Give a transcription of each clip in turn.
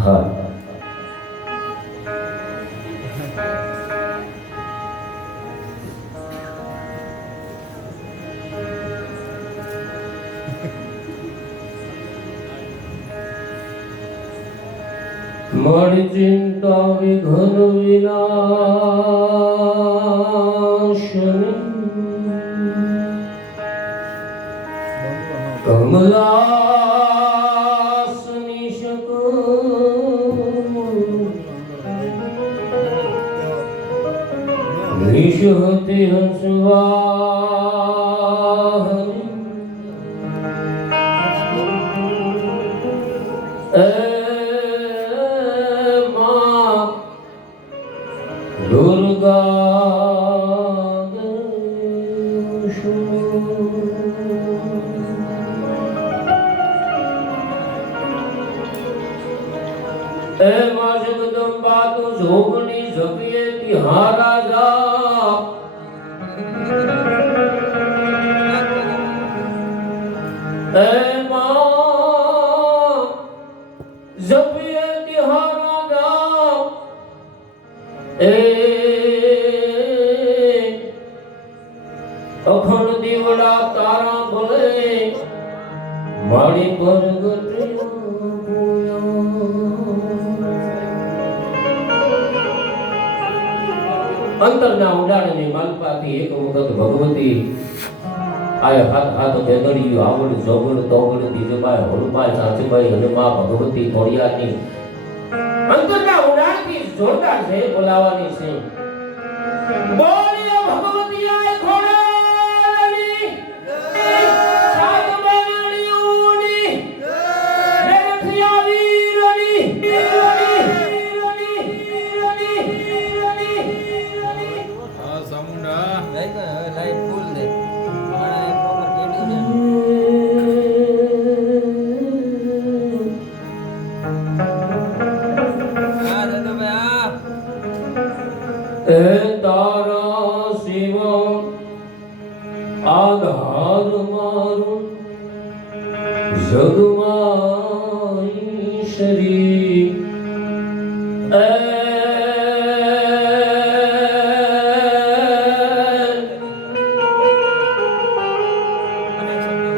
હા મારી ચિંતા વિઘન વિનાશની કમલાસની નિષહતિ હંસવાહની દુર્ગા એમાં જગદંબા તો જોગણી જપીએ ત્યાં રાજા એમાં જપીએ ત્યાં રાજા એ અખંડ દીવડા તારા ભલે મારી પ્રગટ અંતરના ઉડાડની માલપાથી એક વખત ભગવતી આય હાથ હાથ બેદડી આવડ જોગડ તોગડ દીજબાઈ હોલબાઈ સાચબાઈ અને માં ભગવતી થોડિયાની અંતરના ઉડાડથી જોરદાર છે બોલાવાની છે બોલિયો ભગવતી આય ખોડાની સાતમાણી ઉની રેખિયા વીરની આ સમુંડા લઈ ગયો હવે લાઈટ ફૂલ દે મારા પ્રોપર કેડ્યું છે આ દે ભાઈ એ તારા શિવા આધાર મારું જગમાં ઈશ્વરી એ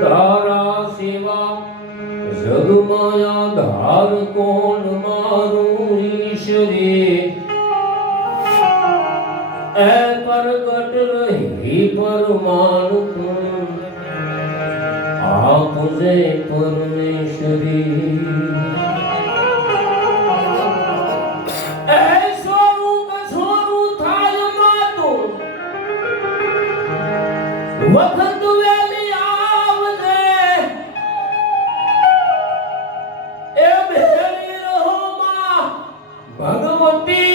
તારા શિવા જગમાં આધાર કોણ મારું ઈશ્વરી એ પ્રગટ રહી પરમાણુ આપજે પરમેશ્વરી એ સ્વરૂપ થાય માતું વખત વેલી આવજે એ બેરી રહો માં ભગવતી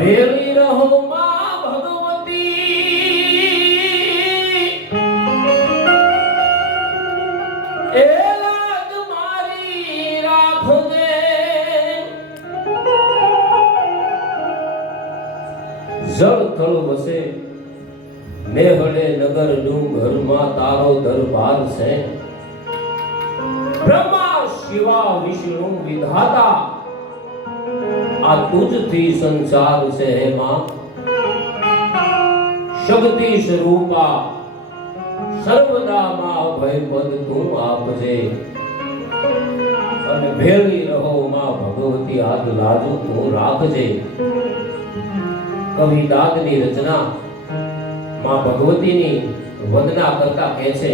ભેળી રહો માં ભગવતી એ લાજ મારી રાખજે જળ થળ વસે મેહળે નગર ડુંગરમાં તારો દરબાર છે બ્રહ્મા શિવા વિષ્ણુ વિધાતા આ તુજથી સંસાર છે હે માં શક્તિ સ્વરૂપા સર્વદા માં અભય પદ તું આપજે અને ભેળી રહો માં ભગવતી આદ લાજુ તું રાખજે કવિ દાદની રચના માં ભગવતીની વંદના કરતા કહે છે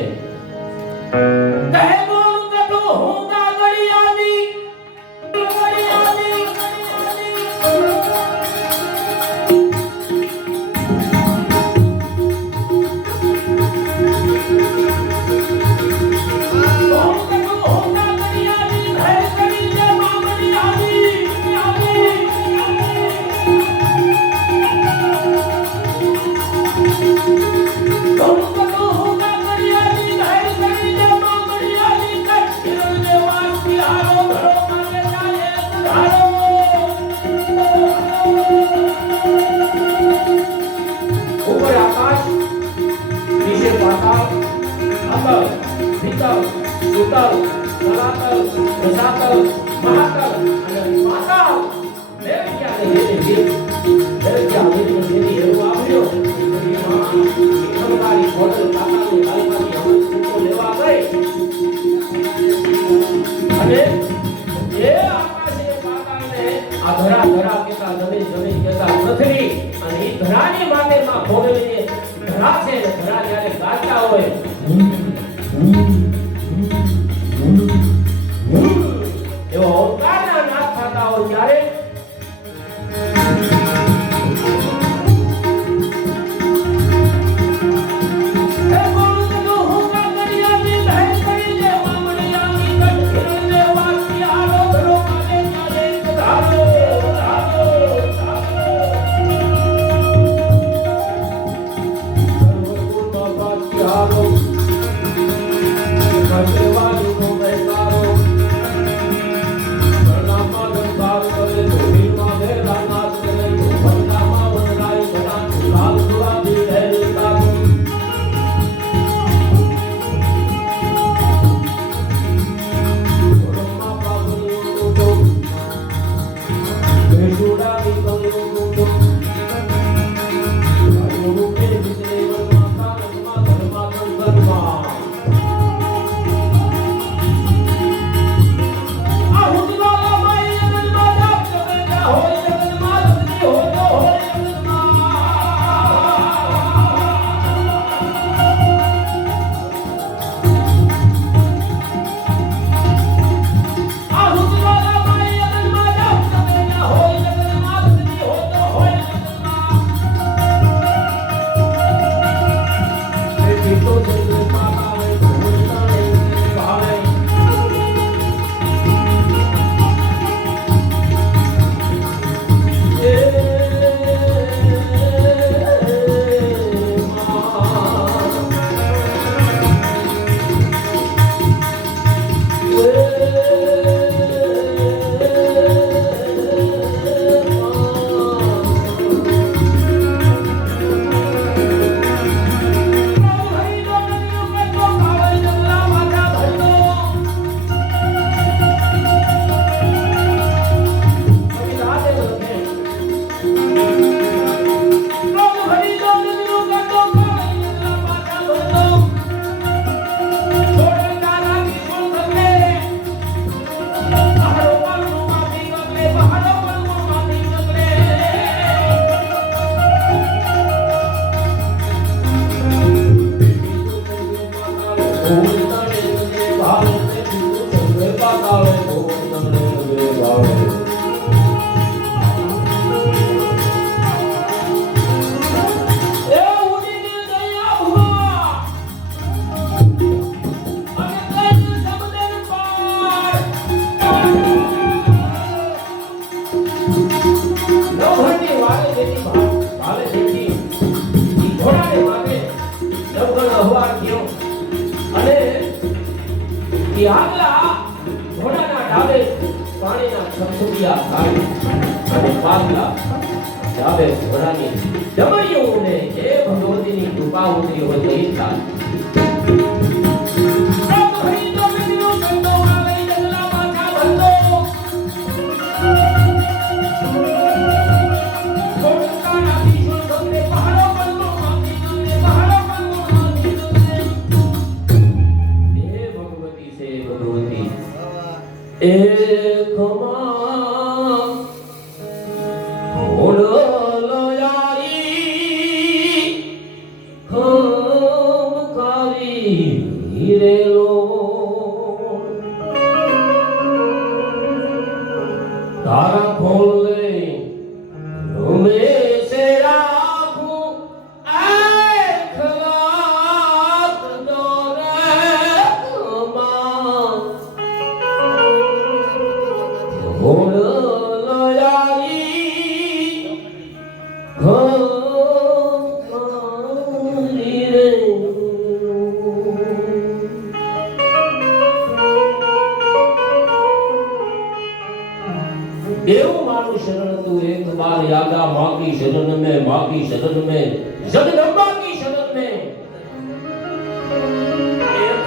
કહે બોલ કટો હું ગાગડિયાની ઉત્તર તલાતલ રસાતલ મહાતલ અને માતલ દેવક્યા ને દેવક્યા દેવી એવું આવ્યો એમાં હોટલ કાકાની હાલમાંથી હમણાં લેવા ગઈ અને એ આકાશે કાકાને આ ધરા કેતા જમીન કેતા પૃથ્વી અને એ ધરાની માટે માં ભોગવીને ધરા છે ને ધરા જ્યારે ગાતા હોય એવો ઓંકારના નાદ થતા હોય ત્યારે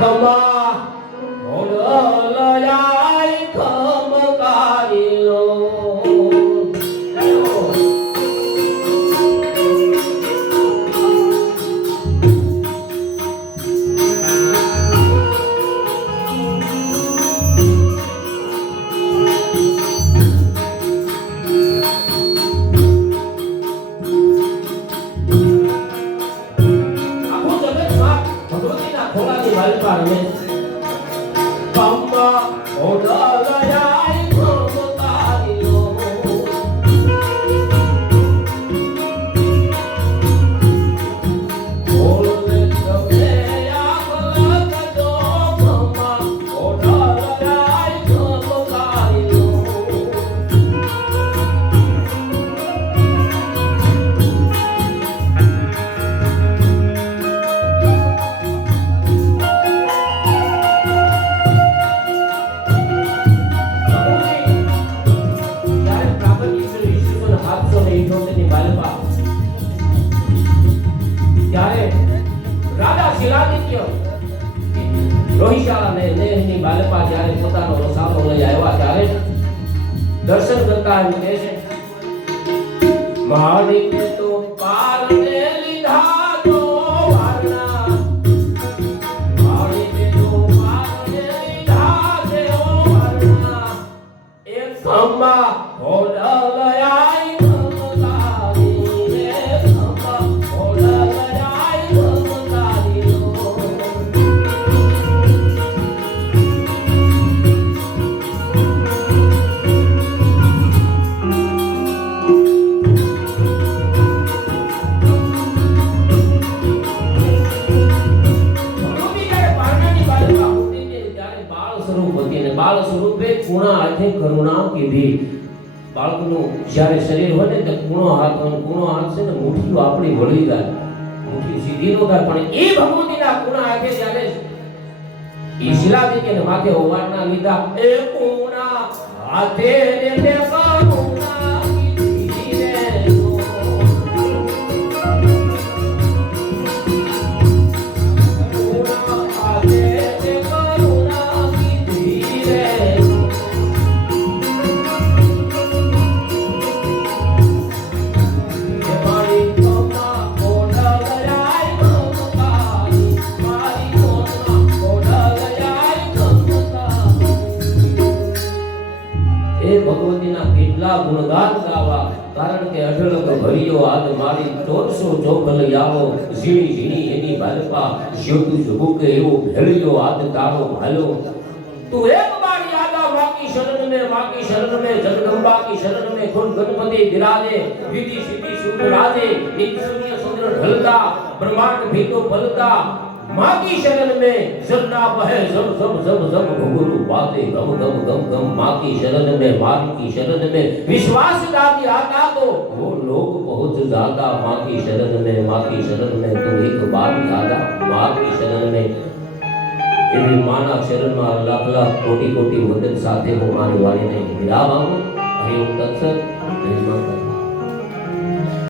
खमा होड़ નેહની બાલપા જ્યારે પોતાનો રસાલો લઈ આવ્યા ત્યારે દર્શન કરતા એમ કહે છે માલિક તો પારને લીધા તો વારના માલિક તો પારને લીધા તે વારના એક ખંભા હોડલયાઈ ખમતારી રે ખંભા હોડલયાઈ ખમતારી બાળ સ્વરૂપે કુણા હાથે કરુણા કીધી બાળકનું જ્યારે શરીર હોય ને તે કુણો હાથ છે ને મુઠ્ઠીઓ આપણી વળી જાય મુઠ્ઠી સીધી નો થાય પણ એ ભગવતીના કુણા હાથે જ્યારે ઈ શિલાદિત્યને માથે ઓવારના લીધા એ કુણા હાથે ને તે કરુણા કીધી રે ગુણગાન ગાવા કારણ કે અઢળક ભર્યો આદ મારી 1400 ચોખલ આવો ઝીણી ઝીણી એની બાલપા જ્યોતુ ઝબુકે એવો ભેળિયો આદ તારો ભાલો તું એક બાર યાદા માકી શરણ में जगदम्बा की शरण में खुद गणपति विराजे विधि सिद्धि शुभ राजे नित्य शून्य चंद्र ढलता ब्रह्मांड भी तो फलता माँ की शरण में झरना बहे जम जम जम जम घुंघरू बातें गम गम गम गम माँ की शरण में माँ की शरण में विश्वास दाती आता तो वो लोग पहुंच जाता माँ की शरण में तू एक बार यादा माँ की शरण में એવી માના શરણમાં લાખ લાખ કોટી કોટી વંદન સાથે હું મારી વાણીને વિરામ આપું. હરિ ઓમ તત્સત. જય માતા.